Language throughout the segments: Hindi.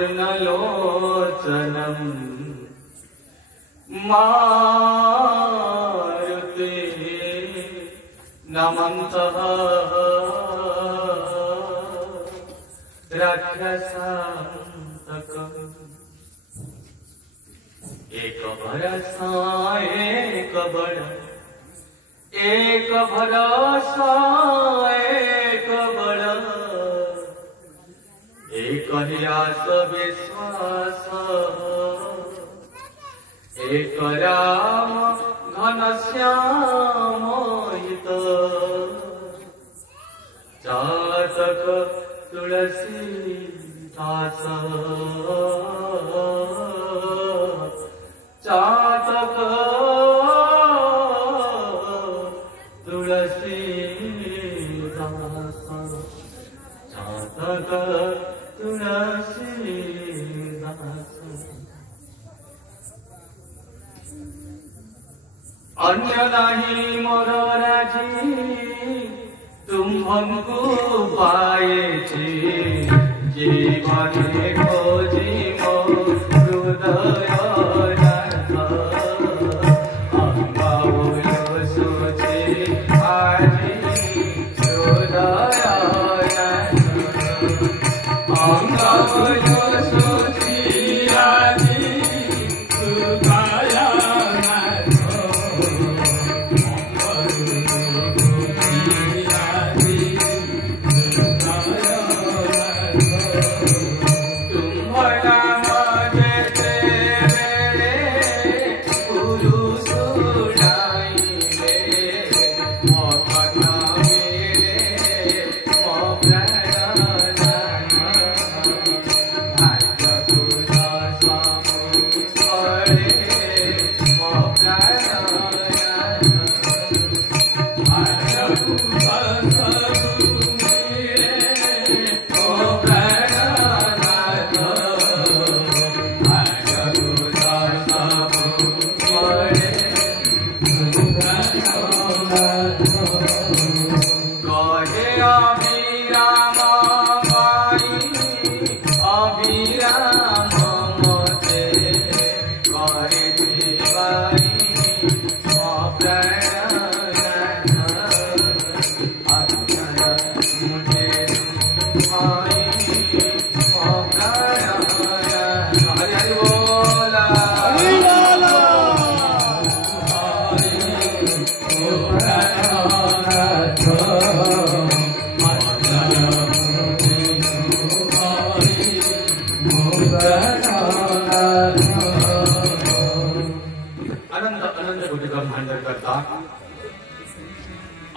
पूर्णलोचनम् मारुते नमन्तः राक्षसान्तकम्। एक भरसा एक बड़, एक भरसा एक बड़, एक न्यास विश्वास, एक राम घनश्याम हित, चातक तुलसीदास, चातक तुलसीदास, चातक तुलसीदास। अन्य नहीं मोर राजी तुम्हंकु पाए जीवने खोजी मो हृदय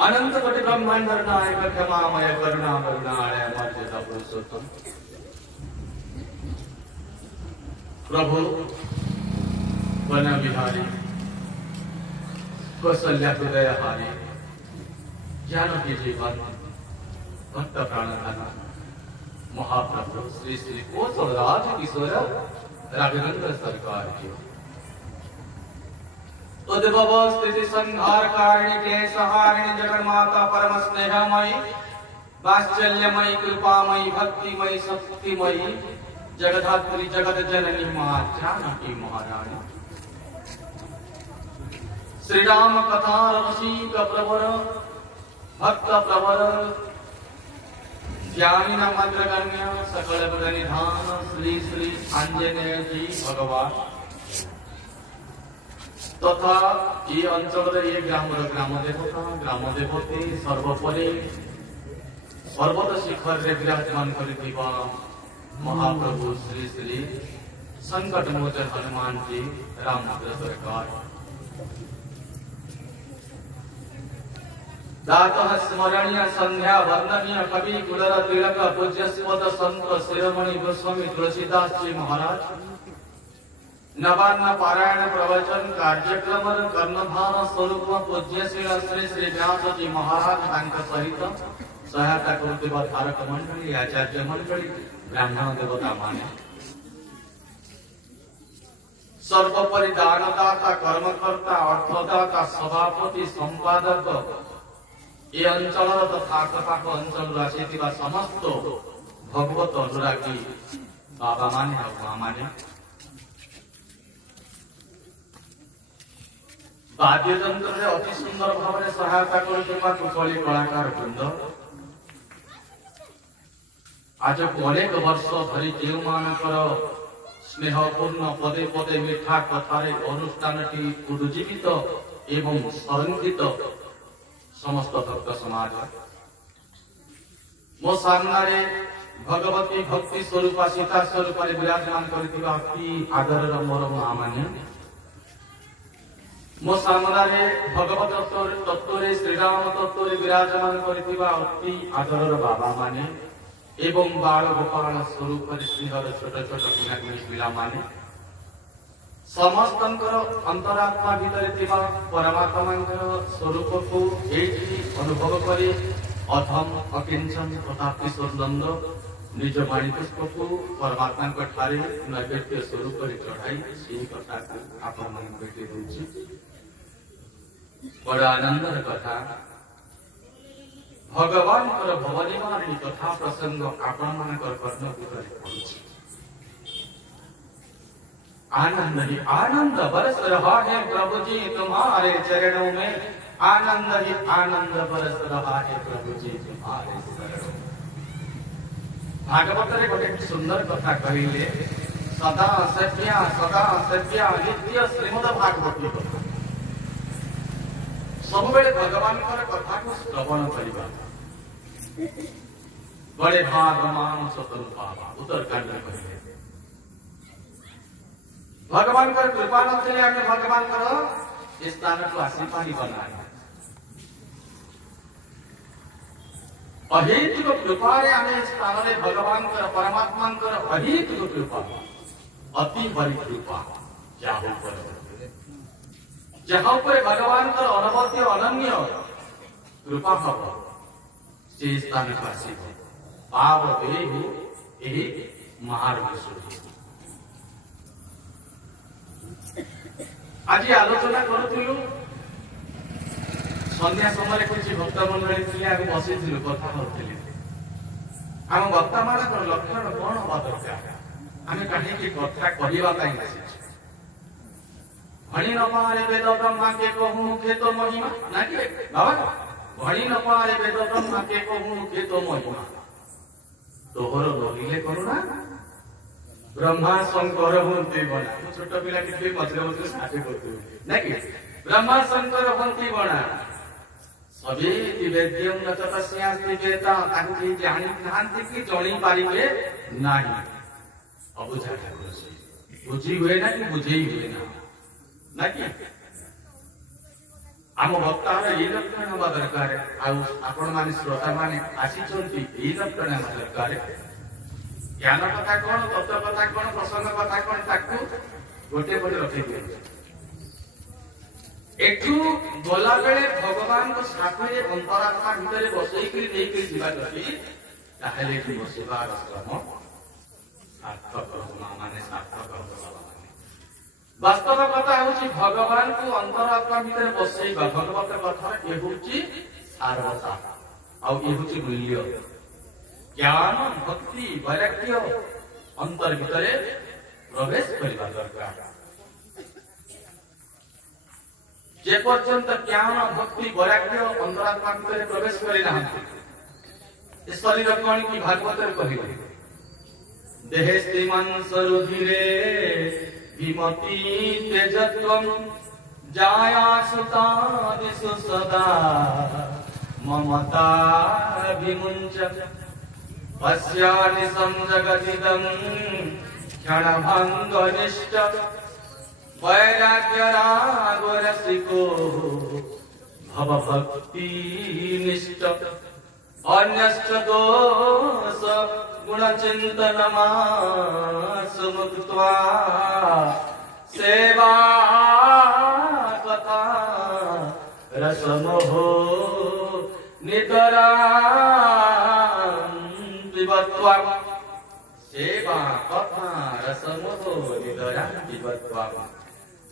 अनंत कोटि ब्रह्मांड नायक क्षमामय करुणा करुणालय मर्यादा पुरुषोत्तम प्रभु वन विहारी कौशल्या हृदयहारी जानकी जीवन भक्त प्राणधन महाप्रभु श्री श्री कौशलराज किशोर राघवेंद्र सरकार की उद्भव स्थिति संहार कारिणी क्लेशहारिणी जगन्माता परम स्नेहमयी वात्सल्यमयी कृपामयी भक्तिमयी शक्तिमयी जगधात्री जगत जननी मां जानकी महारानी श्री राम कथा रसिक प्रवर भक्त प्रवर ज्ञानी मंत्रगण्य सकल गुण निधान श्री श्री आंजनेय जी भगवान तथा ये अंचल ये ग्राम ग्राम देवती सर्वोपरि पर्वत शिखर रे विराजमान करिथिबा महाप्रभु श्री श्री संकट मोचन हनुमान जी रामभद्र सरकार दातः स्मरणीय संध्या वंदनीय कवि कुलर तिलक पूज्य शिवद संत शिरोमणि गोस्वामी तुलसीदास जी महाराज नवान्न पारायण प्रवचन कार्यक्रम कर्णधार स्वरूप पूज्यशील श्री श्री व्यास जी महाराज सहित सहायता करुवा धारक मंडली आचार्य मंडली ब्राह्मण देवता माने सर्वोपरि दानदाता कर्मकर्ता अर्थदाता सभापति संपादक ये अंचल तथा आखपाख अंचल आसी समस्त भगवत अनुरागी बाबा माने और माँ माने वाद्य यंत्र अति सुंदर भाव में सहायता कर कुशली कलाकार वृंद आज अनेक वर्ष धरी जो मानकर स्नेहपूर्ण पदे पदे मिठा कथार अनुष्ठान पुनर्जीवित एवं संरक्षित समस्त भक्त समाज मो सामने भगवती भक्ति स्वरूप सीता स्वरूप विराजमान कर आदर मोर माँ माने मो सामने भगवत तत्व श्रीराम तत्व विराजमान कर आदर बाबा माने एवं बाल गोपाल स्वरूप स्नेहर छोट छोट कुणाकुणी पिला माने समस्त अंतरात्मा भितर परमात्मा स्वरूप को अनुभव करे अधम अकिंचन प्रतापीश्वर नंद निज वाणी पुष्प को परमात्मा ठारे नैवेद्य स्वरूप चढ़ाई से कथा को आपण मन भेटी दूची बड़ा आनंदर कथा भगवान भवनी मारणी कथा प्रसंग आपण मान कर्ण आनंद ही आनंद बरस रहा है प्रभु जी तुम्हारे चरणों में आनंद ही आनंद बरस रहा है प्रभु जी तुम्हारे चरणों में भागवत रे गोटे सुंदर कथा कहिले सदा सत्या नित्य श्रीमद भागवती कथा सब बेले भगवान कथा को श्रवण करवा बड़े भाग मानुष बाबा उत्तरकांड कहे भगवान का कृपा नथिले आमे भगवान कर स्थान को आसी पानी बनाए अहेतुक कृपा रे आमे स्थान रे भगवान कर परमात्मा कर अहेतुक कृपा अति बड़ी कृपा जाहो पर जहां पर भगवान का अनवद्य अनन्य कृपा हब से स्थान को आसी पाव देहु एही महार्ग आज आलोचना करूँ संध्या समय कुछ भक्त मंडली थे आगे बसी कथा करूँ आम वक्ता मान लक्षण कौन हवा दरकार आम कहीं कथा कहवाई भणी न पारे वेद ब्रह्मा के कहूँ मुखे तो महिमा ना कि बाबा भणी न पारे वेद ब्रह्मा के कहूँ मुखे तो महिमा तोहर नहिले करुणा ब्रह्मा शंकर हंती बना छोट पिला कि मझे मझे साथी करते ना कि ब्रह्मा शंकर हंती बना सभी वेद्यम न तस्यास्ति वेदा ताकु कि जानि नांति कि जणी पारिबे नाही अबुझा ठाकुर से बुझी हुए ना कि बुझेई हुए ना कि आम भक्तार ये लक्षण हवा दरकार आपण माने श्रोता माने आसीचंती ये लक्षण हवा दरकार ज्ञान कथा कौन तत्व कथा कौन प्रसंग कथा कौन ताकू गोटे पटे रखी दिए एठू गला बेले भगवान को साथे अंतरात्मा भितर बसैकरी नेकरी जीवा जति ताहेले कि बसिबार श्रम सार्थक माने सार्थक वास्तव कथा होची भगवान को अंतरात्मा भितर बसैबा भगवत कथा ए होची सारवता आ ए होची मूल्य ज्ञान भक्ति वैराग्य अंतर भितर प्रवेश करबा दरकार जे पर्यंत ज्ञान भक्ति वैराग्य अंतरात्मा भितर प्रवेश करि ना शरीर कौन की भागवत कहिले देहे श्रीमान सरुधिरे विमति तेजत्वम जाया सुता दिसु सदा ममता विमुंच पश्यानि संजगतिदं क्षणभंगनिष्ठ वैराग्यरागरसिको भवभक्ति निष्ठ अन्यश्च दोष गुणचिन्तनमासु मुक्त्वा सेवा कथा रसमोहो नितरा पिबत्वा सेवा कथा रसमोहो नितरा पिबत्वा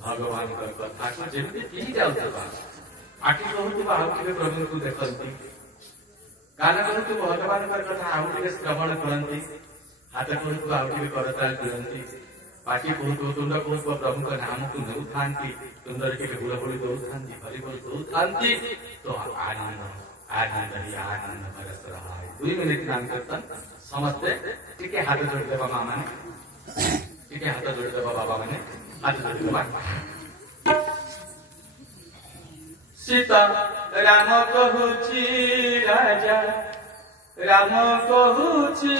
भगवान कथा को जेमती पी जाउथबा आखि कहूथबा आउ के प्रभु को देखंती कान कहूथबा भगवान कथा आउ के श्रवण करंती हाथ को आउटे करताल दिखती पाटी कहूँ तुंड कहूँ प्रभु का नाम को नौ था तुंडर के हुड़हुड़ी दौ था हरिबोल दौ था तो आनंद आनंद ही आनंद बरस रहा है 2 मिनट नाम कीर्तन समझते ठीक है। हाथ जोड़ दे मामा ने ठीक है हाथ जोड़ दे बाबा मैंने हाथ जोड़ दे सीता राम कहूची राजा राम कहूची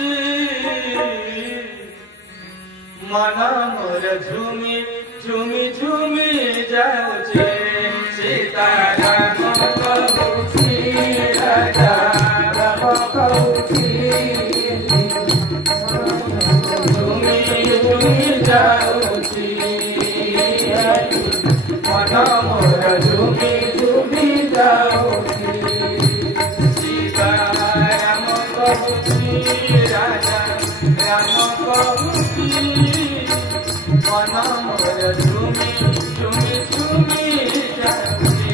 मन मोर झूमी झूमी झूमी जाऊचे सीता राम कहूची राजा राम कहूची झूमी झूमी जाऊची मन मोर झूमी झूमी जाऊची सीता राम कहूची राजा राम कहूची मन मोर झूमी झूमी झूमी जाऊची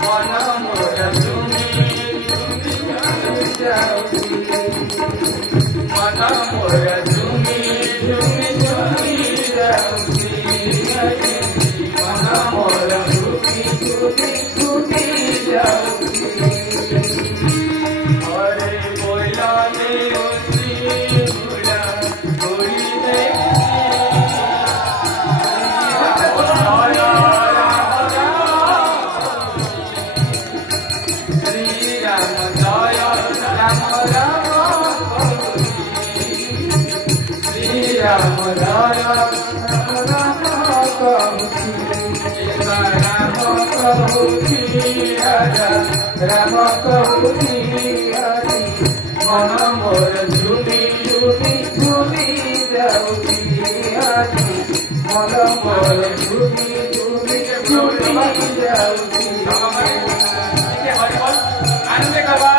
मन मोर झूमी झूमी जाऊची मन मोर झूमी झूमी झूमी जाऊची मन मोर झूमी झूमी झूमी जाऊची अरे बोला ने उसी बोला बोली ने राम राम राम कहूची राम कहूची राजा राम कहूची हरि मन मोर झूमी झूमी झूमी जाऊची हरि मन मोर झूमी झूमी झूमी जाऊची आनंद कबा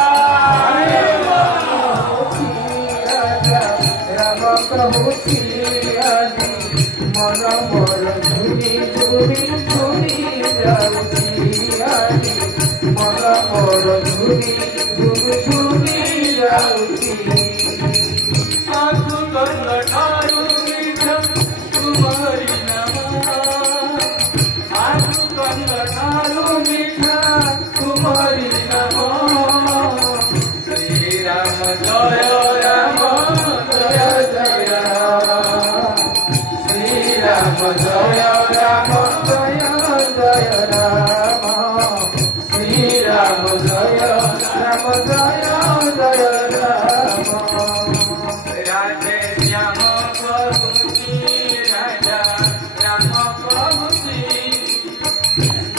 राम कहूची हरि मन मोर झूमी झूमी झूमी जाऊची हरि मन मोर झूमी झूमी झूमी जाऊची आंसू कंद ठारू मीठा तुम्हारी नामा आंसू कंद ठारू मीठा तुम्हारी नामा श्री राम जय राम जय जय राम श्री राम जय राम जय जय राम श्री राम जय राम जय जय राम राधे श्याम कहूची राजा राम कहूची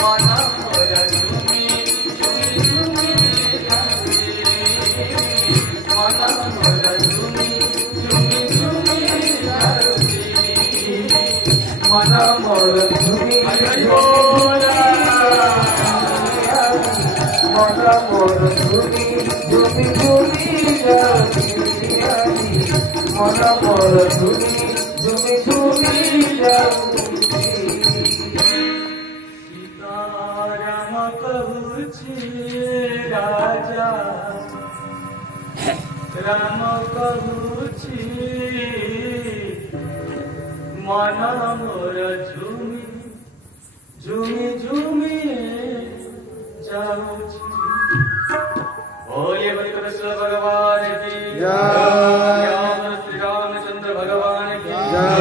मन मोर झूमी झूमी झूमी जाऊची मन मोर झूमी झूमी झूमी जाऊची मन मोर झूमी मन मोर झूमी झूमी झूमी जाऊची मन मोर झूमी झूमी झूमी जाऊची सीता राम कहूची राजा राम कहूची मन मोर झूमी झूमी झूमी जाऊची बोलिए कृष्ण भगवान की जय श्री रामचंद्र भगवान की जय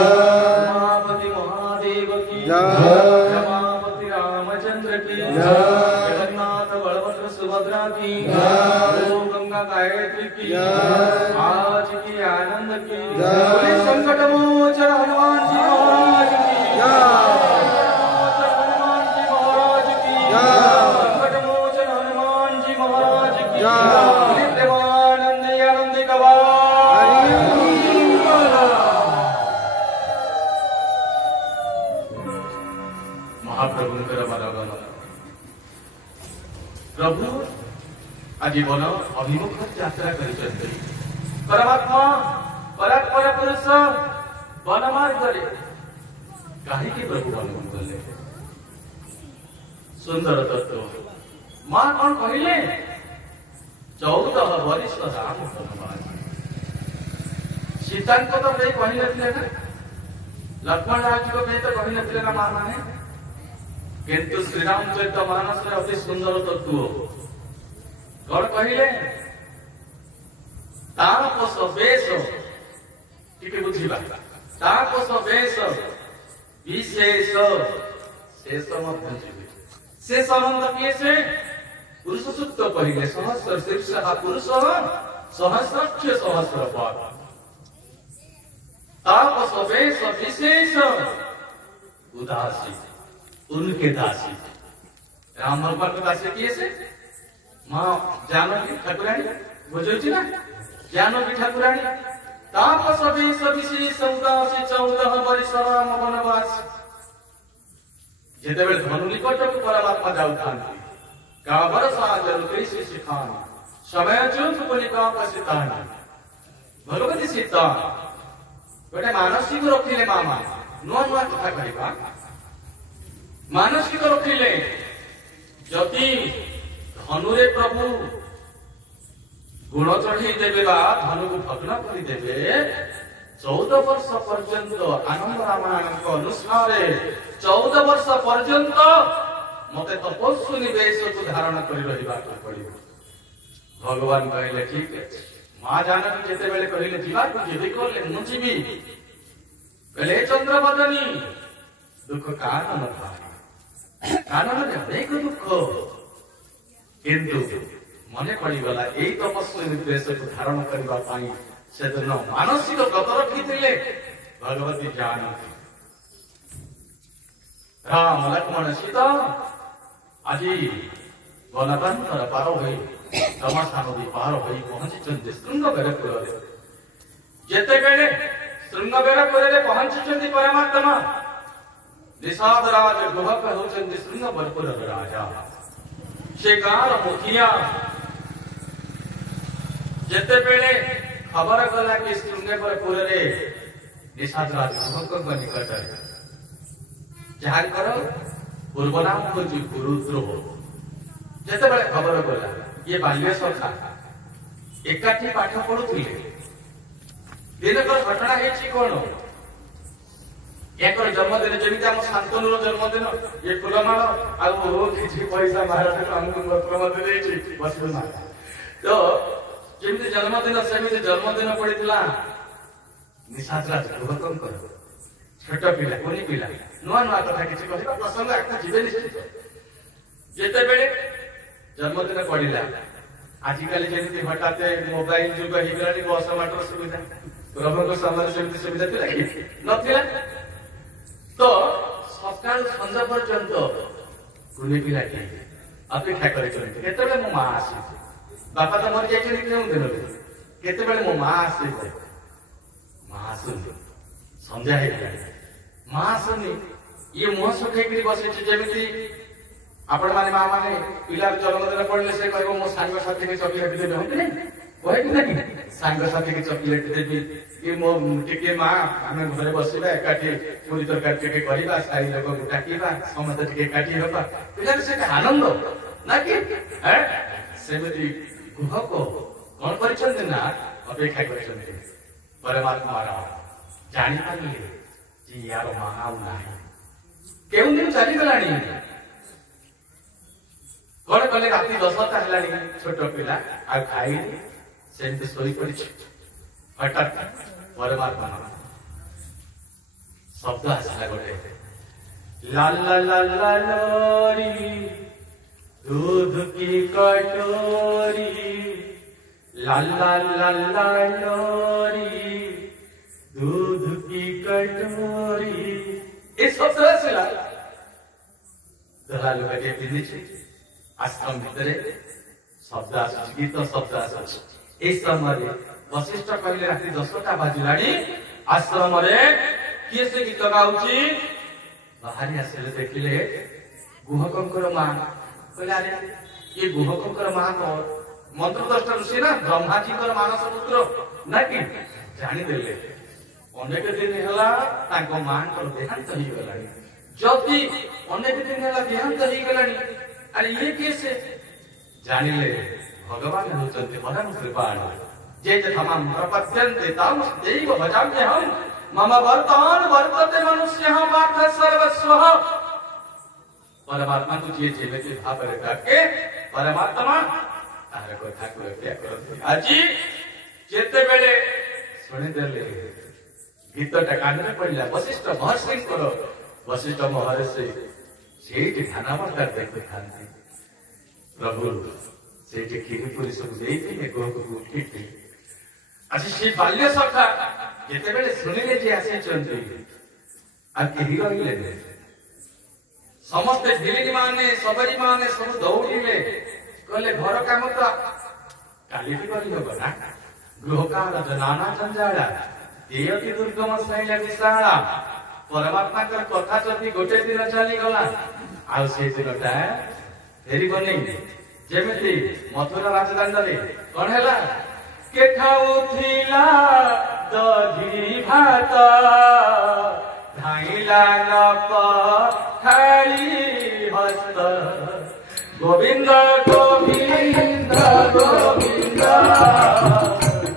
रमापति महादेव की जय रमापति रामचंद्र की जय जगन्नाथ बलभद्र सुभद्रा की जय गंगा गायत्री की जय आज की आनंद की जय संकट मोचन हनुमान जी महाराज की जय हनुमान जी महाराज की जय संकट मोचन हनुमान जी महाराज की जय देवानंद आनंद गवा महाप्रभुंकर बलगन प्रभु आजीवन अभिमुख यात्रा करिसंते परमात्मा परात्पर पुरुष वनमार्ग रे काहे प्रभु वनम गले सुंदर तत्व मां कौन कहले 14 वर्ष राम वनवास सीता को तो कहीं कही नथिले ना, लक्ष्मण राज को कहीं तो कही नथिले ना मां माने, किंतु श्री रामचरित मानस रे अति सुंदर तत्व कौन कहिले तापस बेश टिके बुझिबा तापस बेश विशेष शेष मध्य जीवे शेष संबंध किए से पुरुष सूक्त कहिले सहस्र शीर्ष पुरुष सहस्राक्ष सहस्र पाद तापस बेश विशेष उदासी उनके दासी राम भगवान के दासी किए से मां जानकी ठाकुराणी बुझुची ना जानकी ठाकुराणी तापस बेश विशेष उदासी 14 वर्ष राम वनवास जेते बेले धनु निकट को परमात्मा जाउथांती का वर्षा जल कैसे सिखान समय चुप को निका पसितान भगवती सीता गोटे मानसिक रखिले मामा नुआ नुआ कथा कहबा मानसिक रखिले जदि धनुरे प्रभु गुण चढ़ी देवे बा धनु को भग्न करि देवे 14 वर्ष पर्यंत आनंद रामायण को अनुसार 14 वर्ष पर्यंत मते तपस्वी वेश को धारण करि रहिबा पड़िबो भगवान कहले ठीक है मां जानकी जेते बेले कहले जीवा को जेबे करले मु जीवी कहले चंद्रवदनी दुख कारण था कारण अनेक दुख किंतु मने पड़ीगला यही तपस्वी वेश को धारण करबा पाई से दिन मानसिक व्रत रखिथिले भगवती जानकी राम लक्ष्मण सीता आज वनबांतर पार होई तमसा नदी पार होई पहुंची श्रृंगबेरपुर जेते बेले श्रृंगबेरपुर पहुंची परमात्मा निषाद राज गुहक होचंदी श्रृंगबेरपुर राजा से गाँव मुखिया जेते बेले खबर गला कि श्रृंगबेरपुर रे निषाद राज गुहक निकट जहाँ कर पूर्व नाम को गुरुद्रोह जेते बेले खबर गला ये बाल्य सखा एकाठी पाठ पढ़ुले दिनकर घटना है कौन एक जन्मदिन जमी आम शांतनु जन्मदिन ये फुलमाल आछि पैसा महाराज आमको बसु ना तो जमी जन्मदिन सेमती जन्मदिन पड़ता निषाद राज गुहकर छोट पिला कुनी पिला नुआ नुआ कथा किसी कहवा प्रसंग आगे जीवे निश्चित जेते बेले जन्मदिन पड़ा आजिकल जमी हठात मोबाइल जुग हो बस माटर सुविधा प्रभु समय से सुविधा थी तो सका संजा पर्यंत कुनी पिला अपेक्षा करते मो माँ आस बापा तो मर जाए क्यों दिन के मो माँ आस माँ आसुनी संध्या माँ आसुनी ये मुह सुखी बस जमी आपण माने माँ माने पिलार जन्मदिन पड़े से कह मो सांग साथी के चॉकलेट देबे हम कहे कि नहीं सांग साथी के चॉकलेट देबी कि मो टिके माँ आमे घरे बसिबा एकाठी पूरी तरकारी टिके करिबा साई लोक को डाकिबा समस्त टिके काटी होबा पिलार से आनंद ना कि सेमती गुह को कौन परिचंद ना अपेक्षा करछन परमात्मा रा जानि पाले जी यार मां ना केउं दिन चली गलानी कौन कले राति 10टा है छोट पिला आ खाई सेमती सोई पड़ी हठात परमात्मा शब्द आसला गोटे ला ला ला ला लोरी दूध की कटोरी ला ला ला ला लोरी दूध की कटोरी ये शब्द आसला दलाल लगे पिंदी आश्रम भितर शब्द आस गीत शब्द आस समय वशिष्ठ कहले राति 10टा बाजिला आश्रम किए से गीत गाउची बाहरी आसले देखिले गुहकर माँ कहले अरे ये गुहकर माँ को मंत्र दृष्ट ऋषि ना ब्रह्माजी मानस पुत्र ना कि जानीदे अनेक दिन है माँ देहांत हो गला जदि अनेक दिन है देहांत हो गला अरे ये कैसे जानिले भगवान होचंती परम कृपाणु जे तमाम प्रपद्यन्ते ताम दैव भजाम्यहम् मम वर्तमान वर्तते मनुष्यः पार्थ सर्वस्वः। परमात्मा को जे जेते भाବରେ डाके परमात्मा तार कथा को क्या करते आजी जेते बेले सुनि देले गीतटा काନରେ पड़िला वशिष्ठ महर्षि करो वशिष्ठ महर्षि सेठी ध्यानवर्ता देखुଥାନ୍ତି प्रभु सेठी खीरपुरी सब देइथिले गोक उठिते आज से बाल्य सखा जेते बेले सुनिले जे आसे चंदी आ केही रहिले समस्त दिल्ली माने सबरी माने सब दौड़िले कहले घर काम तो काली भी करी होगा ना गृह काल नाना जंजाला देयति दुर्गम शैल विशाला परमात्मा कर कथा जति गोटे दिन चली गला आ से दिनटा फेरी बने जेमिति मथुरा राजदांडरे कोन हैला के खाउथिला दही भात धाइला नप खाली हस्त गोविंद गोविंद गोविंद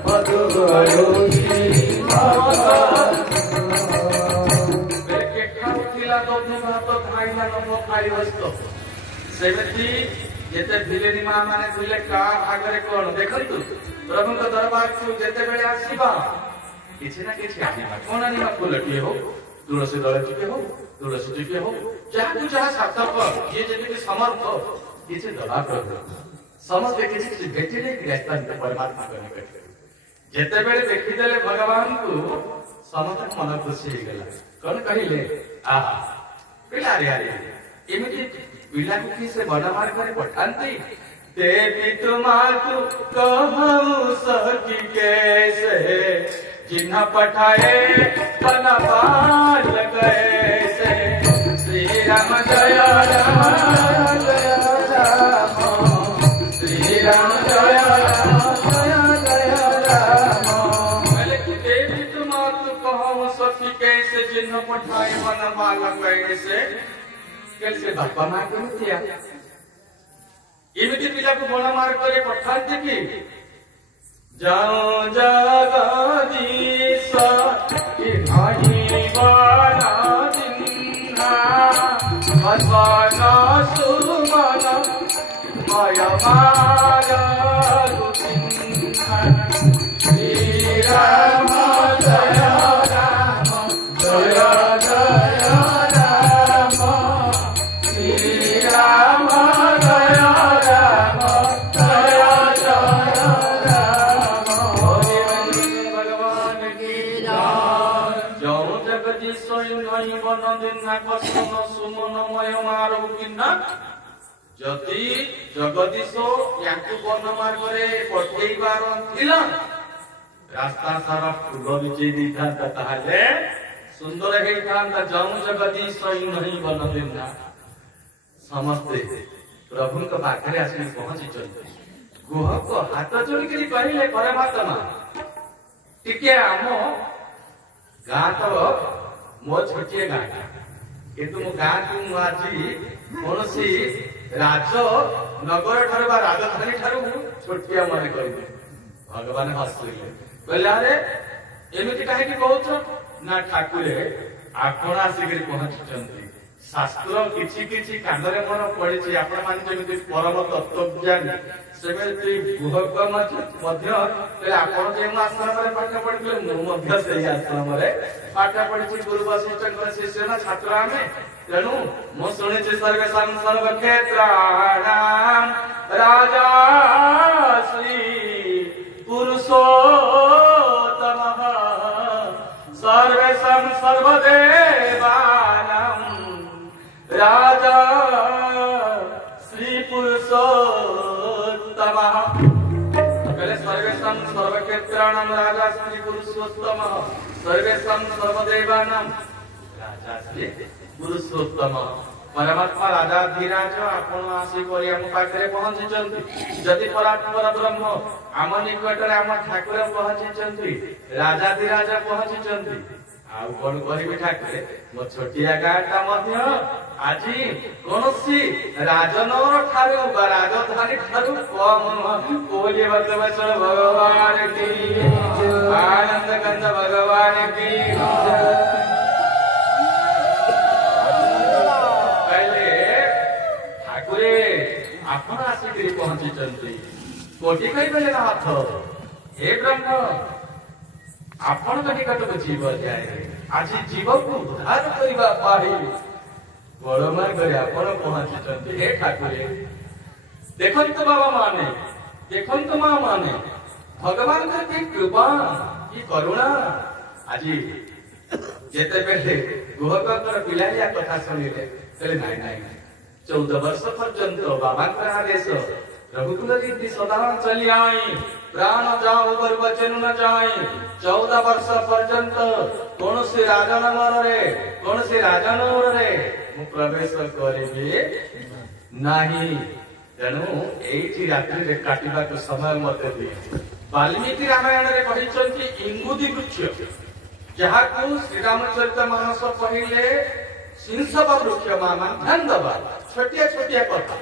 मधुगयोगी के खाउथिला दही भात धाइला नप खाली हस्त सेमिति जेते भिलेनी मां माने भिले का आगरे कोन देखंतु प्रभु को दरबार को जेते बेले आसीबा किछि ना किछि आनिबा कोन आनिबा फुलटिए हो तुलसी दळटिए हो तुलसी टिके हो जहां जहां सार्थक ये जेते समर्थ किछि दबा कर समस्त किछि भेटिले ग्रस्तान परमात्मा करने बैठे जेते बेले देखि देले भगवान को समस्त मन खुशी हो गेला कोन कहिले आहा पिला रे आरे एमिति पिला को से बड़ा मार करे पठानती देवी तुम्हारू कहूँ सखी कैसे जिन्ह पठाए बनवाल कैसे श्री राम जय राम जय राम श्री राम जय राम जय राम बोले कि देवी तुम्हारू कहूँ सखी कैसे जिन्ह पठाए बनवाल कैसे कैसे बापा माँ को दिया एमिति पिला को बड़ा मार करे पठाते कि जाओ जगदीश कि नाही बड़ा दिन्हा भगवान सुमन मय माया श्री राम जय राम जय जय राम श्री राम जय राम जय जय राम भगवान की जय। जो जगदीश नहीं बन दिना कसन सुमनमय मारो किना जदि जगदीश याकु वन मार्गरे पठेइबार थिला रास्ता सारा फूल बिछे दीथा ताहले सुंदर हे कांता जाऊ जगदीश नहीं बन दिना समस्ते प्रभु को पाखरे आसी पहुंची चलते गुह को हाथ जोड़ी करी कहले परमात्मा टिके आम गाँ तो मो छोटिए गाँ किंतु मो गाँ को आज कौन राज नगर ठार राजधानी ठार छोटिया मन कर भगवान हसले कहले अरे एमती कहीं कौच ना ठाकुरे आपण आसिक पहुंची शास्त्र किछि किछि कांदरे मन पड़िछि आपण मान जेमिति परम तत्वज्ञानी सेमिति गुहक मध्य आपण जे आश्रम रे पाठ पढिले मु मध्य सेही आश्रम रे पाठ पढिछि गुरु वशिष्ठ शिष्य ना छात्र आमे तेणु मु सुनिछि सर्वे सर्व क्षेत्राणाम राजा श्री पुरुषोत्तमः सर्वेषां सर्वदेवानां राजा श्री पुरुषोत्तमः पहले सर्वेषां सर्वक्षेत्राणां राजा श्री पुरुषोत्तमः सर्वेषां सर्वदेवानां राजा श्री पुरुषोत्तमः परमात्मा राजाधिराज आपण आसी करी हम पाखरे पहुंची चंती जदि परात्पर ब्रह्म आम निकटरे आम ठाकुर पहुंची चंती राजाधिराज पहुंची चंती आउ कोन करिबे ठाकुरे मो छोटिया गाँटा मध्य आज कौन सी राजनगर ठारू राजधानी ठारू कम कोली भक्तवत्सल भगवान की आनंद कंद भगवान की पहले ठाकुरे आपण आसिक पहुंची कोटि कही हाथ हे ब्रह्म आपण निकट को जीव जाए आज जीव को उद्धार करने बड़ मार्ग आपण पहुंची हे ठाकुरे देखंतु बाबा माने देखंतु माँ माने भगवान की कृपा की करुणा आज जेते बेले गुहकर पिलाया कथा शुणिले कहले नाई नाई 14 वर्ष पर्यंत बाबा आदेश रघुकुल रीति सदा चली आई प्राण जाओ पर वचन न जाए 14 वर्ष पर्यंत कौन से राजनगर रे मु प्रवेश करिबे नाही तेणु एठी रात्रि रे काटिबा को समय मते दिए वाल्मीकि रामायण रे कहिसंती इंगुदी वृक्ष जहाको श्री रामचरित मानस पहिले सिंहव वृक्ष मामा ध्यान दबा छोटिया छोटिया कथा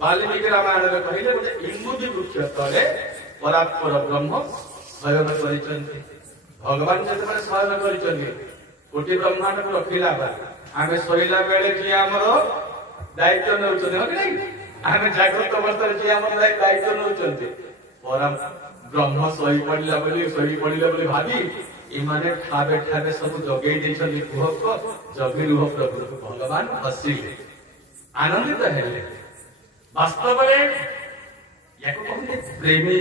वाल्मीकि रामायण रे कहिले गोटे इंगुदी वृक्ष तले परात्पर ब्रह्म शयन करिसंती भगवान जते शयन करिसंती कोटि ब्रह्मांड को रखिला बा आमे सोइला बेले कि हमर दायित्व नउचते हो कि नहीं आमे जागृत अवस्था कि हमर दायित्व नउचते परम ब्रह्म सोई पड़िला बोली भाबी इमाने ठाबे ठाबे सब जगै देछन कुह को जगि रुह प्रभु भगवान हसिले आनंदित हेले वास्तव में याको कहले प्रेमी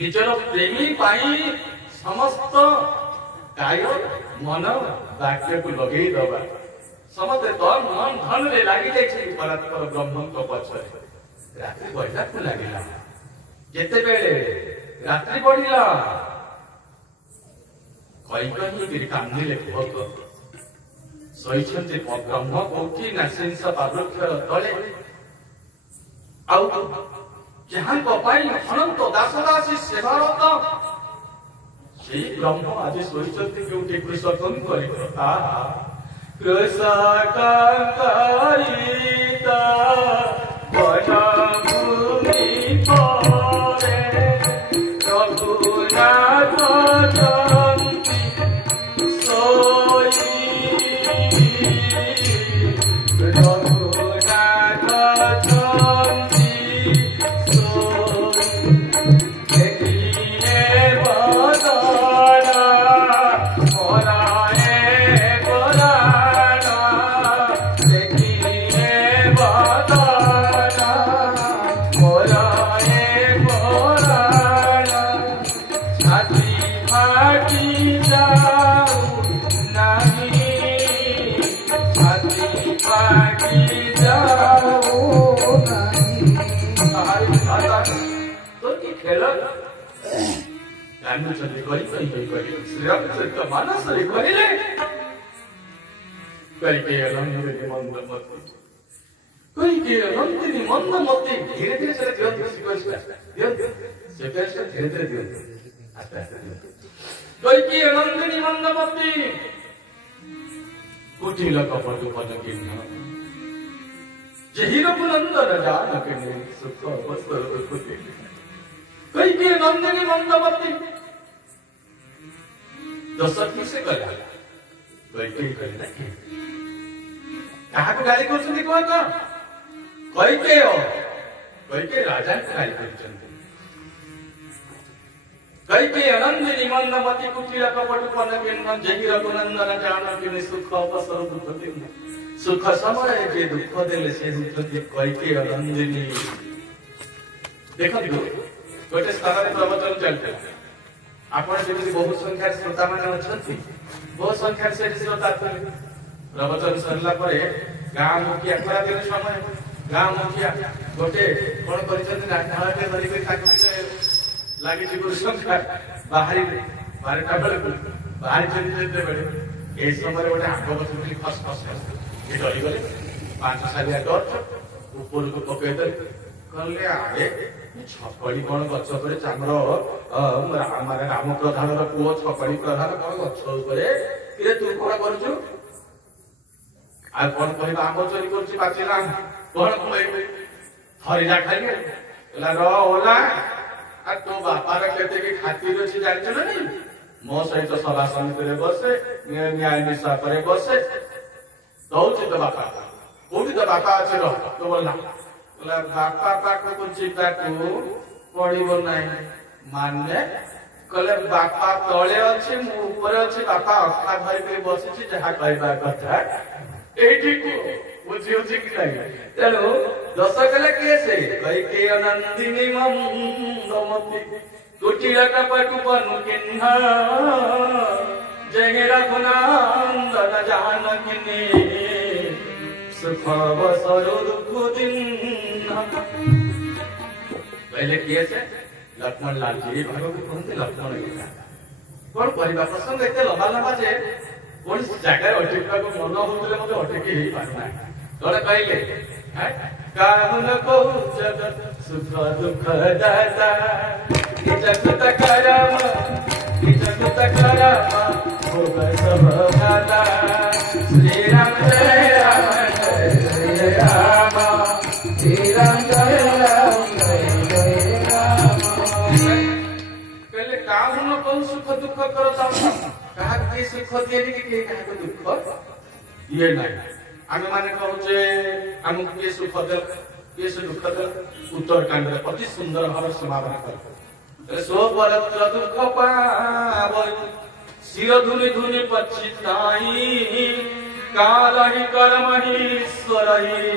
निजर प्रेमी पाई समस्त काय मन वाक्य को लगे दबा समस्त तन मन धन रे लागि जाय परात्पर ब्रह्म को पछरे रात्रि बढ़िला को लागिला जेते बेले रात्रि बढ़िला कई कहीं गिरी कांदिले बहुत सहिछन्ते ब्रह्म कोठी नासिंस पावृक्ष तले आउ जहां पाई अनंत दासदासी सेवारत से ब्रह्म आज सहिछन्ते केउटे कृषकन करिता कृषक करिता बना भूमि परे रघुनाथ मानस मंदमती धीरे धीरे नंदिनी मंदमती कुटिल कपट पद नंदन जानक सुख नंदिनी मंदमती दशरथी से गला कही नहीं कहा गाली कर कई राजा गाली कर अनंदिनी मंदमती कुटिल कपट पन जही रघुनंदन जानकी सुख अवसर दुख सुख समय जे दुख देले से कई अनंदिनी देखो गोटे स्थान प्रवचन चलते आपण जमी बहुत संख्यार श्रोता मान अच्छी बहुत संख्यार से श्रोता प्रवचन सरला गाँ मुखिया खरा दिन समय गाँ मुखिया गोटे कौन कर लगी गुरु संख्या बाहरी 12टा बेलू बाहरी बेले समय गोटे आग बचुली खस खस ये डरीगले 5 सालिया डर ऊपर को पकईदे कहले आगे छपड़ी कौन गच पर चामर राम प्रधान पुओ छपड़ी प्रधान कौन गच तू कौन करुचु आ कौन कहबा आंब चोरी करछि पाचिला कौन कहबे हरिजा खाइए ला रो ओला आ तो बापार केते की खातिर अछि जानछ ना नहीं मो सहित सभा समिति रे बसे न्याय निशा करे बसे दौछि तो बापा कोठी तो बापा अछि रो तो बोलला बापा पाख को चिता को पड़िबो नाही मानले कले बापा तळे अछि मु ऊपर अछि बापा अखा धरि के बसिछि जहा कहबा कथा एठी को बुझियो छी कि नाही तेलो दस कले केसे कई के आनंदिनी मंदमति कुटिया का पटु पनु किन्हा जगे रघुनंदन जानकिनी सुखव सरो दुख दिन पहले किए से लक्ष्मण लाल जी भगवती कहते लक्ष्मण कौन परिवार प्रसंग एते लंबा लंबा जे कौन जगह अटकवा को मन होतले मते अटकी ही पाना तोरे कहले काहुन को जगत सुख दुख दाता जगत करम भोग सब भाता श्री राम जय राम जय राम श्री राम जय राम जय राम पहले काहुन को सुख दुख करता कहा के सुख दिए कि कहा को दुख ये नहीं आमे माने कहूचे हमक के सुख दल के सुख दल उत्तर कांड रे अति सुंदर भाव समापन कर सो परत्र दुख पावै सिर धुनि धुनि पछिताई कालहि कर्महि ईश्वरहि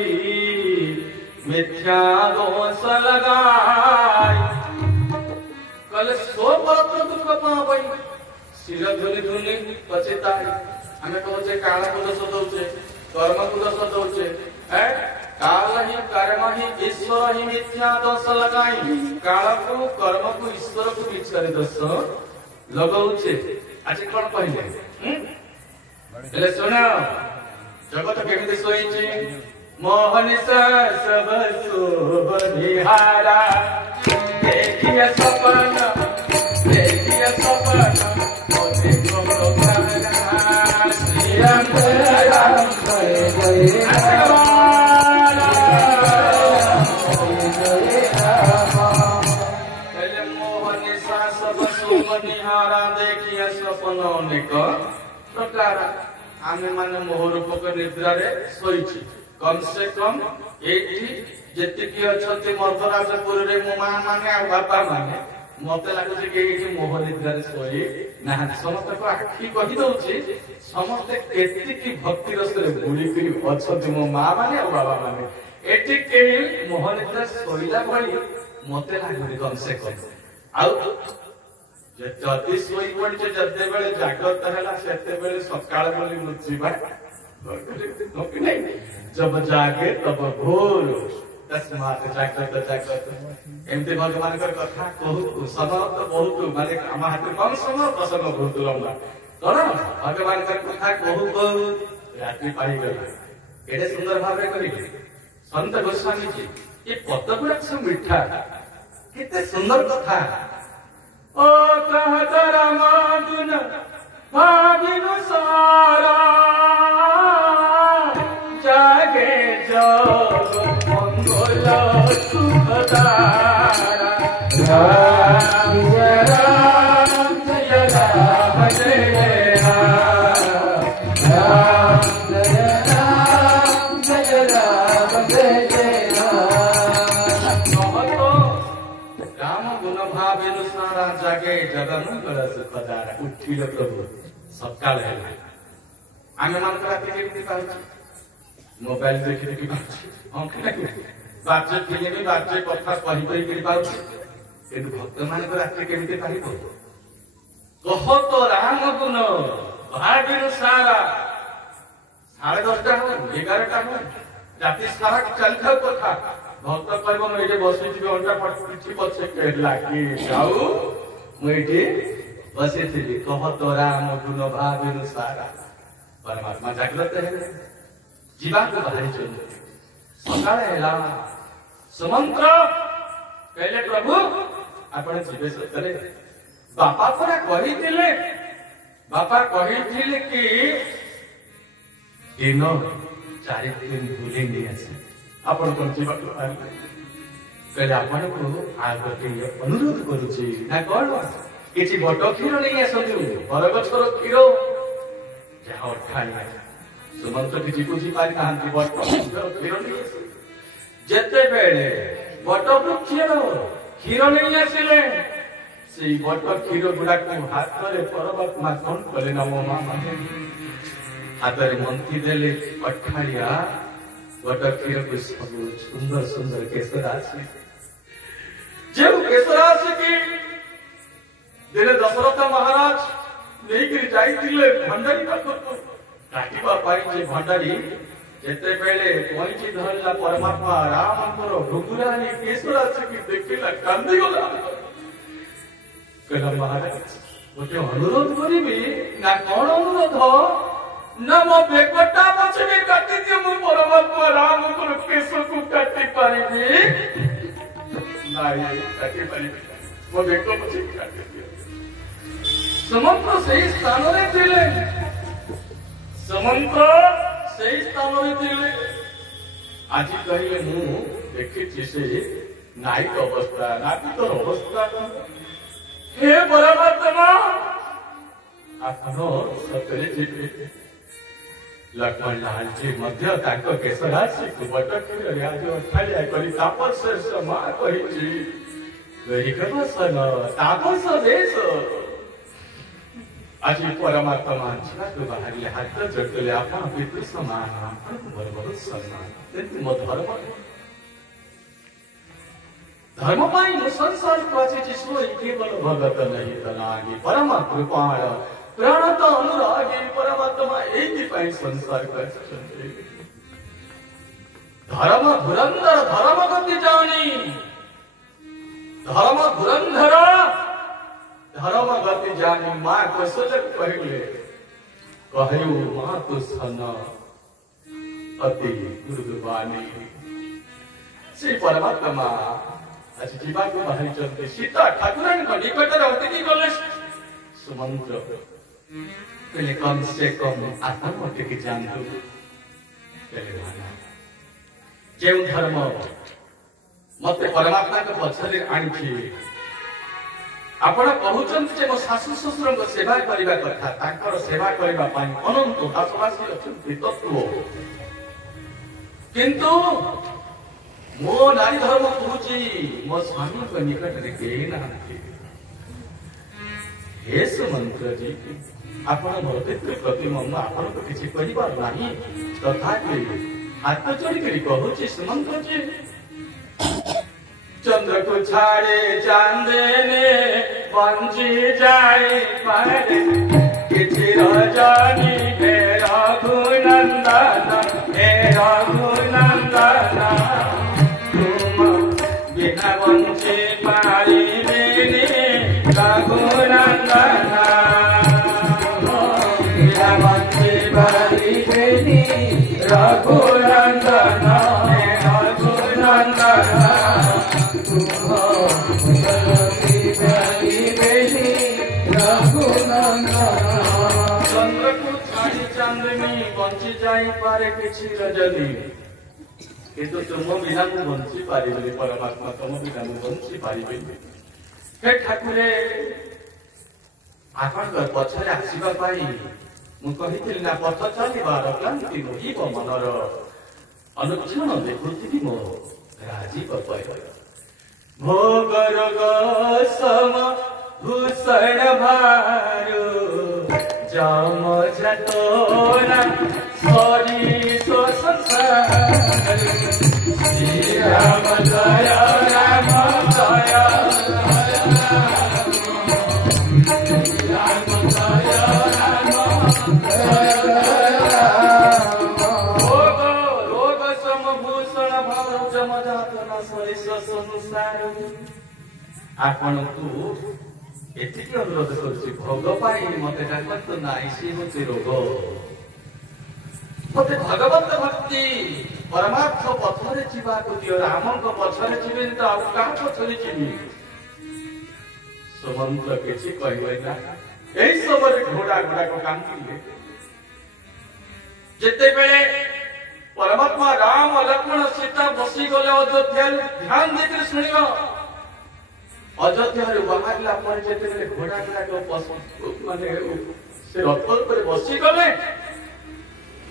मिथ्या दोष लगाई कल सो परत्र दुख पावै सिर धुनि धुनि पछिताई हमें कहूचे काल को दोष दउचे कर्म को दोष दउचे काल ही कर्म ही ईश्वर ही मिथ्या दोष लगाई काल को कर्म को ईश्वर को मिथ्या दोष लगाउचे आज कौन कहले हेले सुनो जगत केमिति सोइछि मोहन सब सुबनिहारा देखिए सपन मोते को प्राण श्री राम जय राम जय राम निहारा देखिए सपन अनेक प्रकार आमे माने मोहरूपक निद्रा रे सोइछि कम से कम एठी जेतिकी अछते मर्दराजपुर रे मो मां माने आ बापा माने मते लागुछि कि एठी मोह निद्रा रे सोइ ना समस्त को आखी कहि दउछि समस्त केतिकी भक्ति रस रे बुली करी अछते मो मां माने आ बाबा माने एठी के मोह निद्रा सोइला भली मते लागुछि कम से कम आउ जति सोई पड़े जते बेले जागृत है सेते बेले सकाळ बोली मुझीबा जब जागे तब भोर तस्मात् जागृत एमती भगवान का कथा कहू समय तो बहुत माने हम हाथ कम समय प्रसंग बहुत लंबा कौन भगवान का कथा कहू कहू रात्रि पाई गला एडे सुंदर भाव रे करी संत गोस्वामी जी ये पदपुरा सब मिठा कितने सुंदर कथा ओ कहत रामानुज भागिनु सारा जागे जग मंगल सुखदारा राम जय राम जय राम जय राम जय राम जय राम जय राम गुण भाविनु सारा जागे जगमंगल सुखदारा उठिल प्रभु सकाळ है आमे मान राति केमती पाउछि मोबाइल देखि देखि पाउछि हम के बाजे थिले भी बाजे कथा कहि कहि के पाउछि एनु भक्त मान राति केमती पाइबो कह तो राम गुण भाविनु सारा 10:30 हो 11टा हो राति सारा चलथौ कथा भक्त कहबो मैं जे बसि छी घंटा पछी पछे के लागी जाऊ मैं जे बसि छी कह तो राम गुण भाविनु सारा परमात्मा जागृत है जीवा को बाहरी चलो सकाळे हेला सुमंत्र कहले प्रभु आपण जीवे सतरे बापा परा कहिथिले कि दिन चारि दिन भूले नहीं आसे आपण कोन जीवा कहले आपण को आगते अनुरोध करूची ना कोन किछि बट क्षीर नहीं आसतु बरगछर क्षीर जहाँ ठाणी सुमंत किछि बुझी पारि नाहंती बट क्षीर नहीं आसे जेते बेले बट वृक्षर क्षीर नहीं आसिले से बट क्षीर गुड़ा को हाथ रे परमात्मा कौन कले नमो मामा हाथ रे मंती देले अठाड़िया बट क्षीर को सब सुंदर सुंदर केसर आसी जो केसर आसी की दिले दशरथ महाराज नहीं जाइतिले भंडारी पाखरको काटिबा पाई जे भंडारी जेते बेले कोइची धरला परमात्मा रामकर भुगुरानी केसर आसी की देखिला कांदी गला कहला महाराज गोटे अनुरोध करिबी ना कोन अनुरोध ना मो बेकटा पछे काटी दियो मो परमात्मा रामकर केसर को काटी पारिबी नाई काटी पारिबी मो बेको पछे काटी दियो समंत्र सही स्थान रे थिले समंत्र सही स्थान रे थिले आज कहिले मु देखिछि से नायक अवस्था नापितर अवस्था हे परमात्मा आपनो सतरे जीवे लक्ष्मण लाल जी मध्य ताको केसरासी को बटक रे आज अठालिया करी तापस समा कहिछि गरी कबसन तापस देश आज परमात्मा छाक बाहरी हाथ जटले आपन पितृ समान आपन बरबर सम्मान तेति मो धर्म पाई मो संसार पाछे जिसो केवल भगत नहीं तनागी परम कृपाळ प्राणत अनुरागी परमात्मा एति पाई संसार करछन्ते धर्म धुरंधर धर्म गति जानी धर्म धुरंधर धर्म गति जानी मां कसले कहले कहयो मां तो सन अति गुरुवाणी श्री परमात्मा आज जीवा को बाहरी चलते सीता ठाकुरानी को निकट रहते की गले सुमंत्र पहले कम से कम आत्मा मत के जान दो पहले माना जे धर्म मत परमात्मा के पछरे आनी आपण कहउछन जे मो सासु ससुर को सेवा करिबा कथा ताकर सेवा करिबा पाई अनंत दासवासी अछंती तत्व किंतु मो नारी धर्म कहूची मो स्वामी को निकट रे के नांती हे सुमंत्र जी आपण मोर पितृ प्रति मन आपण को किछि परिवार नाही तथापि हाथ जोड़ी करी कहूची सुमंत्र जी चंद्र को छाड़े चांदने बंजी जाए पारे किछि रजनी हे रघुनंदन हे रघुनंदन बिना बंची पारिबेनी रघुनंदन बिना बंची पारिबेनी रघुनंदन रघुनंदन चंद्र को छाड़ी चांदनी बंची जाई पारे किछि रजनी किंतु तुम बिना मु बंची पारिबे परमात्मा तुम बिना मु बंची पारिबे हे ठाकुरे आपण घर पछरे आसीबा पाई मु कहिथिल ना पथ चलिबार क्लांति नहिब मनर अनुक्षण देखुथिबि मो राजीव पय भोगर सम भूषण भारो जम जतोना सरी सो संसार श्री राम जय राम जय राम जय रोग सम भूषण भारो जम जतोना सरी सो संसार आपण को एतिक अनुरोध करुछि भोग पाई मते डाकत नाही सी होते रोग मते भगवत भक्ति परमार्थ पथरे जीवा को दियो राम को पछरे जीवे त आ का पछरे जीवी सुमंत्र किछि कहबै ना एई सबरे घोड़ा घोड़ा को काम किले जेते बेले परमात्मा राम लक्ष्मण सीता बसी गले अयोध्या ध्यान देकर सुनियो अयोध्या बाहरला पर जेते घोड़ा माने से रथ पर बसी गले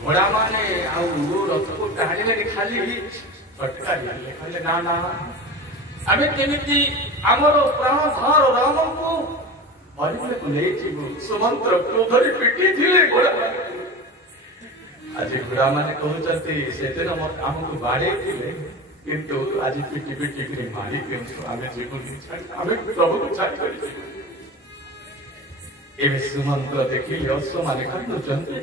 घोड़ा माने रथ को टाणी खाली फटका दिले ना ना आमे केमिति हमरो प्राण धार राम को परिमल को लेछि सुमंत्र क्रोधरी पिटी थिले घोड़ा आज घोड़ा माने कहउचंती सेते हमको बाड़े थिले किंतु आज पिटी पिटी के मारी के आमे जीवन आमे प्रभु को छाड़ करी एबे सुमंत्र देखिले अश्व माने कांदुचंती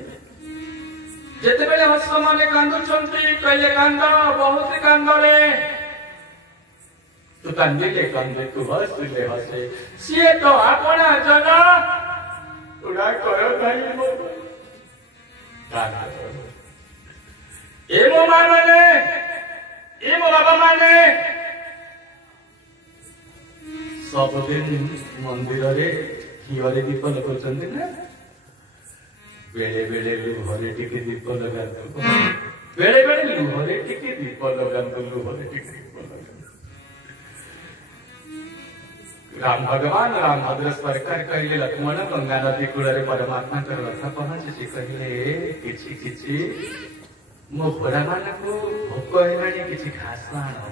जेते बेले अश्व माने कांदुचंती कहले कांदा बहुत कांदा रे तू कांदिले कांदे तू हसले हसे सिए तो आपना जना उड़ा करो भाई मो काना ए मो माने ए मो बाबा माने सब दिन मंदिर रे हियरे दीप लगोचंती ना बेले बेले लुहरे टिके दीप लगातो बेले बेले लुहरे टिके दीप लगातो लुहरे टिके दीप लगातो राम भगवान राम भद्र सरकार कहले लक्ष्मण गंगा नदी कूଳରେ परमात्मा कर रथ पहुंची कहले किछि किछि मो घोड़ा मानकु भोक हेलानी किछि घास आनो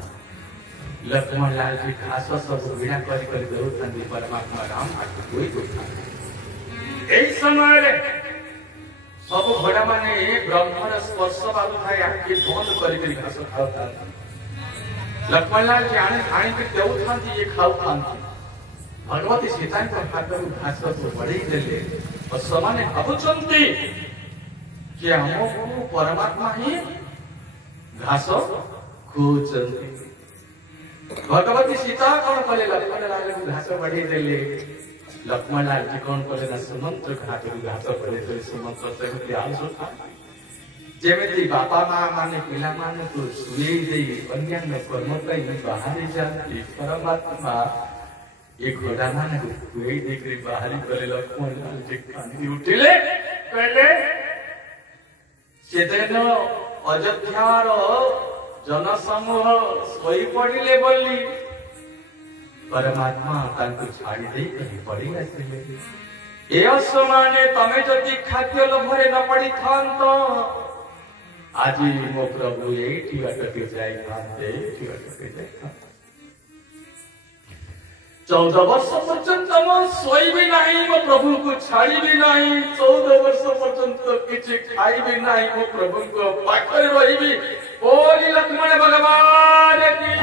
लक्ष्मण लाल जी घास सब विड़ा करी करी देउथांती परमात्मा राम आकु कोई कोठा एई समय रे सब घोड़ा माने ब्रह्मर स्पर्श बाबू थाए आके बंद करी करी घास खाउता लक्ष्मण लाल जी आने के देउथांती ये खाउथांती भगवती सीता को हाथरू घास को बढ़ई देले और समाने भाबुचंती कि हमको परमात्मा ही घास खोजंती भगवती सीता कौन कले लक्ष्मण लाल को घास बढ़ई देले लक्ष्मण लाल जी कौन कले ना सुमंत्र घास बढ़ई देले सुमंत्र से आंसू जेमिति बापा मां माने पिला माने तो सुई देई अन्य कर्म कई बाहर जाती परमात्मा ये घोड़ा माने कोई देखरी बाहरी गले लक्ष्मण लाल जी कांदी उठिले पहले सेदेन अयोध्यार जनसमूह सोई पड़िले बोली परमात्मा तांको छाड़ी देई कहीं पड़ी आसिले ए असमाने तमे जदि खाद्य लोभरे न पड़ी थांत आज मो प्रभु एठी अटके जाई थांते एठी अटके जाई थांते 14 वर्ष पर्यंत मो सोई भी नहीं मो प्रभु को छाड़ी भी नहीं 14 वर्ष पर्यंत किछि खाई भी नहीं मो प्रभु को पाखरे रही भी बोली लक्ष्मण भगवान की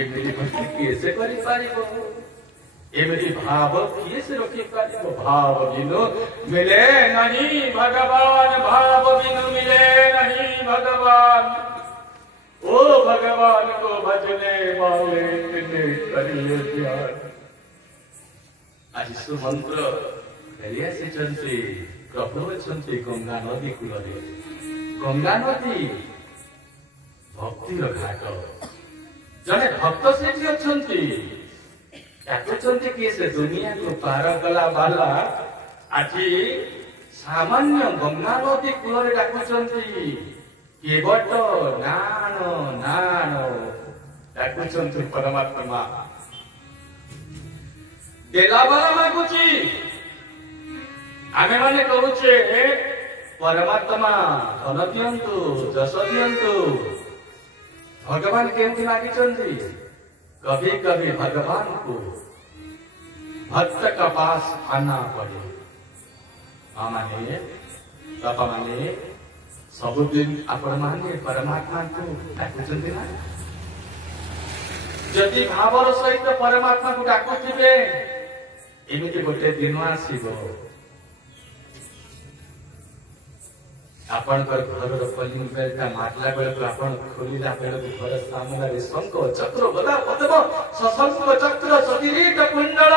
एमिति भक्ति कैसे करि पारिबो एमिति भाव कैसे रखि पारिबो भाव बिनु मिले नहीं भगवान भाव बिनु मिले नहीं भगवान ओ भगवान को भजने वाले तिने करिए प्यार आज सुमंत्र फेरिया से चंती प्रभु चंती गंगा नदी कूलरे गंगा नदी भक्ति घाट जने भक्त सेठी अछंती याकचंती कि से दुनिया को पार कला वाला आज सामान्य गंगा नदी कूलरे डाकुचंती केवट नानो नानो डाकुचंती परमात्मा देलावाला मागुची आमे माने कहूचे परमात्मा धन दियंतु जस दियंतु भगवान केमती मागिचंती कभी कभी भगवान को भक्त का पास आना पड़े माने बापा माने सबुदिन आपण माने परमात्मा को डाकुचंती ना जदि भावर सहित परमात्मा को डाकुथिबे एमिति गोटे दिन आसीबो आपण घर कलिंग बेलटा मारला बेल को आपण खोलिला बेल को घर सामने रे शंख चक्र गदा पद्म सशंख चक्र सदीरित कुंडल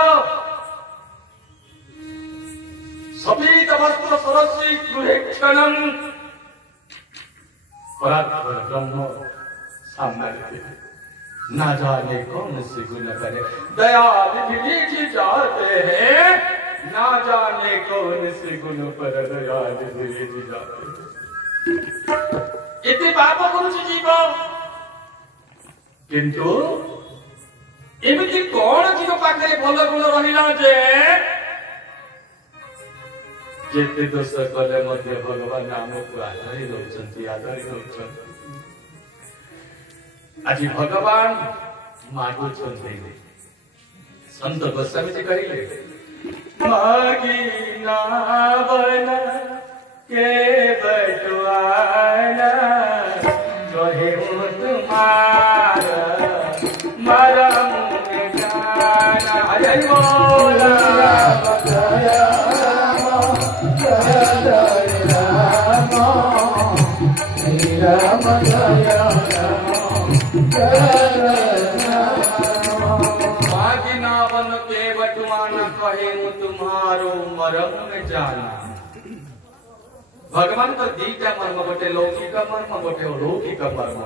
सपीत वस्त्र सरसी गृहेक्षणम परात्पर ब्रह्म सामने रे ना जाने कौन सी गुण करे दया विधि लिखी जाते हैं ना जाने कौन से गुण पर दयाल हुए जाते एते पाप करुछि जीव किंतु एमिति कौन जीव पाखरे भल गुण रहिला जे जेते दोष कले मध्य भगवान आमको आधारी रहउछंती आज भगवान मागुछंती संत गोस्वामी जी कहिले मागी नावन के बटवाना कहे तुम्हार मरम जाना हरे बोला नावन के बटवाना कहे तुम्हारो मरम में जाना भगवान तो दीटा मर्म गोटे लौकिक मर्म गोटे अलौकिक मर्म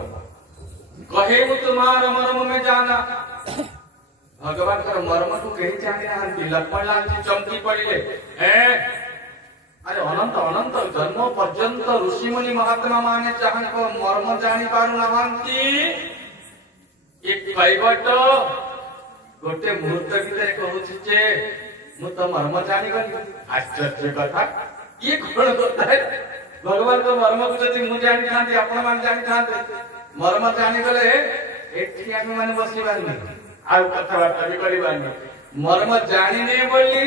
कहे तुम्हारो मर्म में जाना भगवान का मर्म को कहीं जाने ना लक्ष्मण लाल जी चमकी पड़े अरे अनंत अनंत जन्म पर्यंत ऋषि मुनि महात्मा माने चाहन को मर्म जानी पारु नहांती एक कैबट गोटे मुहूर्त भितर कहूछि जे मु तो मर्म जानी गली आश्चर्य कथा ये कोन कथा है भगवान को मर्म को जदि मु जानी थांती आपण मान जानी थांते मर्म जानी गले एठी आमे माने बसिबार नै आ कथा बार्ता भी करिबार नै मर्म जानी नै बोली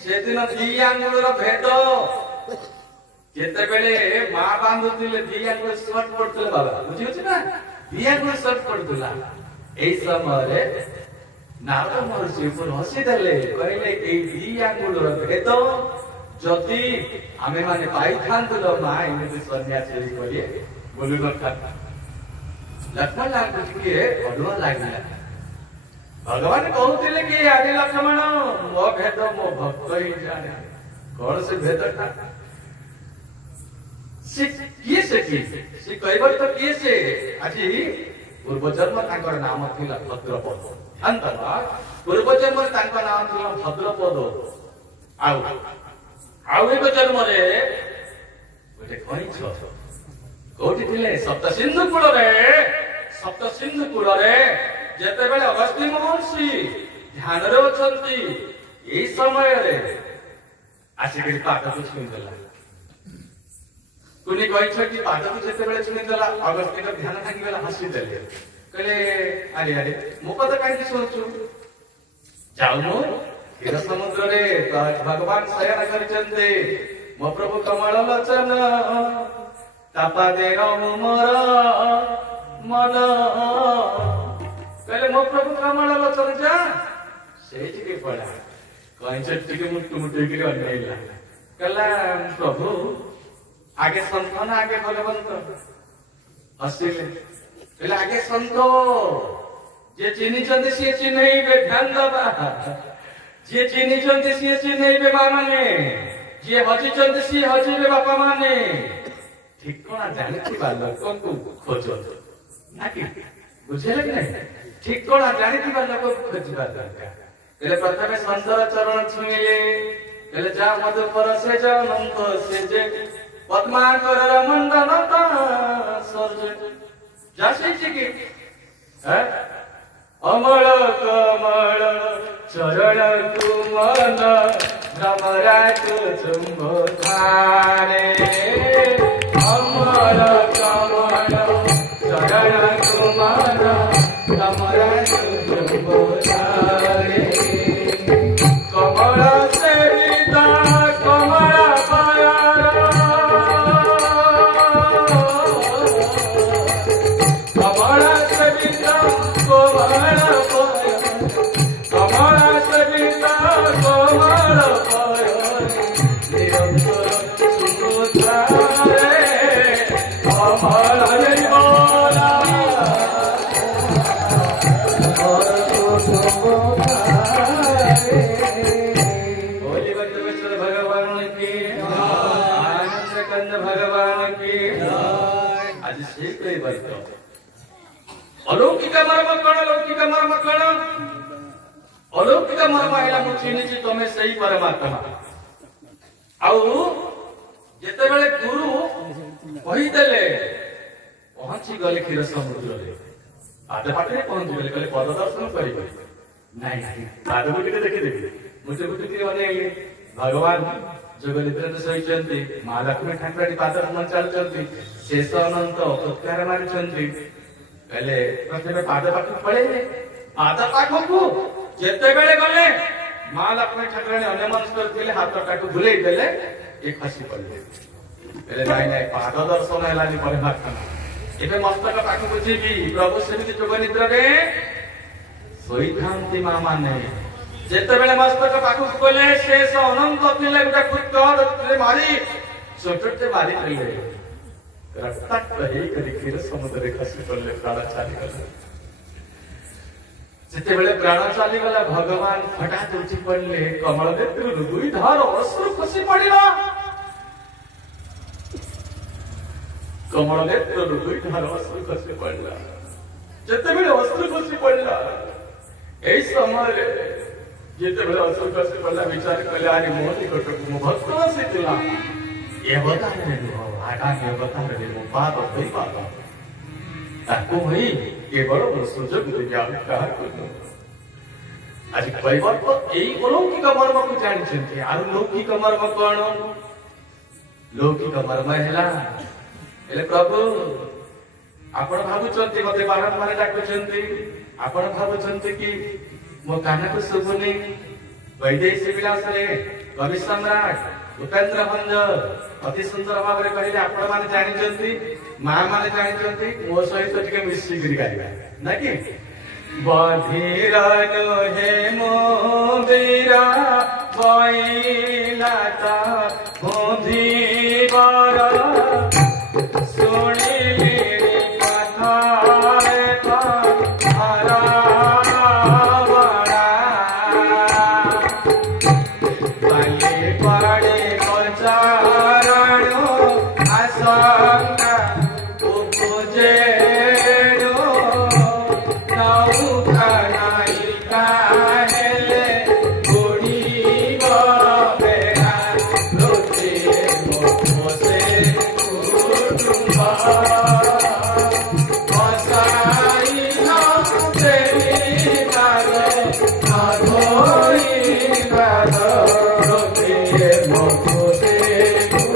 सेदिन दी आंगुलर भेद जेते बेले मां बांधुतिले दी आंगुल शॉर्ट पड़तले बाबा बुझी होछि ना दी आंगुल शॉर्ट पड़तला एई समय रे नारद महर्षि ऊपर हसी देले कहले एई दी आंगुलर भेद जदि आमे माने पाई थांतलो मा एमिति सन्यासी बोलिए बोलु नथा लक्ष्मण लाल को के अडुआ लागिला भगवान कहते कि आगे लक्ष्मण मो भेद मो भक्त ही जाने कौन से भेद था से कहबर तो किए से आज पूर्व जन्म तांकर नाम थिला भद्रपद अंतरा पूर्व जन्म तांकर नाम थिला भद्रपद आउ एक जन्म रे गोटे कइछ कोठी थिले सप्त सिंधु कूल रे जेते बेले अगस्त्य महर्षि ध्यान रे अछंती एई समय रे आसिक पाठ को छुई देला कुनी कहि छ कि पाठ को जेते बेले छुई देला अगस्त्य का ध्यान भांगी गेला हसी देले कहले अरे अरे मो कथा काहे सोचू जाउनो क्षीर समुद्र रे भगवान शयन करिचंते मो प्रभु कमल लोचन तपा दे मोर मन कहले मो प्रभु कमल लोचन जा सेठी के पड़ा कहीं चट्टी के मुट्टू मुट्टू के अनेला कहला प्रभु आगे संत ना आगे भगवंत हसिले कहले आगे संत जे चिनी चंदे से चिन्हई बे ध्यान दबा जे चिनी चंदे से चिन्हई बे मां माने जे हजी चंदे से हजी बे बापा माने ठिकना जाने की बालक को खोजो ना कि बुझेले कि नहीं ठिकना जाने की बालक को खोजबा दरकार कहले प्रथमे संतर चरण छुइले कहले जा मधु पर से जा नंद से जे पद्माकर मंडन ता सर्जे जासे कि है अमल कमल चरण तुमन भ्रमरा को चुंबो थारे अमल कमल चरण तुमन भ्रमरा को चुंबो थारे कमल से विदा कमल पायर कमल से विदा कमल अलौकिक मर्म कण अलौकिक मर्म है मु चिन्हिची तमे सही परमात्मा आउ जेते बेले गुरु कही देले पहुंची गले क्षीर समुद्र रे आधे पाटे पहुंच गले कहले पद दर्शन करिबे नहीं नहीं आधे गुटे देखि देबे मुझे गुटे के माने भगवान जगनिद्र सहिचंती महालक्ष्मी ठाकुराणी पाद मन चलचंती शेष अनंत उत्कार मारिचंती कहले प्रथमे पाद पाख पळेले पाद पाखकु जेते बेले गले महालक्ष्मी ठाकुराणी अन्य मनस करथिले हाथ काटू भुलेई देले एक खसी पड़े कहले नहीं नहीं पाद दर्शन हेलानी परमात्मा एबे मस्तक पाखकु जीवी प्रभु सेमिति जगनिद्र रे सोईथांती मा माने जेते बेले मस्तक पाखकु गले शेष अनंत थिले गुटा फुटकर मारी छोटटे मारी देले रक्तक रही करी फिर समुद्र रे खसी पड़ले प्राण चाली गले जेते बेले प्राण चाली गला भगवान फटात उठी पड़ले कमल नेत्रु दुई धार अश्रु खसी पड़िला कमल नेत्रु दुई धार अश्रु खसी पड़ला जेते बेले अश्रु खसी पड़ला एई समय रे जेते बेले अश्रु खसी पड़ला विचार कले आरे मोह निकट मो भक्त आसीतिला ए बताने रे आटा के बताने रे मो पाप होई पाप ताको होई केवल सुजग ज्ञान कहा को आज कैवर्त एई अलौकिक मर्म को जानिछन्ति आरु लौकिक मर्म कोन लौकिक मर्म हैला एले प्रभु आपण भाबुचन्ति मते बारंबार डाकुचन्ति आपण भाबुचन्ति कि मो काना को सुबुनी वैदेशी विलास रे कवि सम्राट उपेंद्र भंज अति सुंदर भाव रे कहले आपण माने जानिचन्ति मां माने जानिचन्ति मो सहित टिके मिसी गिरी गाइबा ना कि बधिरनु हे मोदिरा बैलाता बोधिवर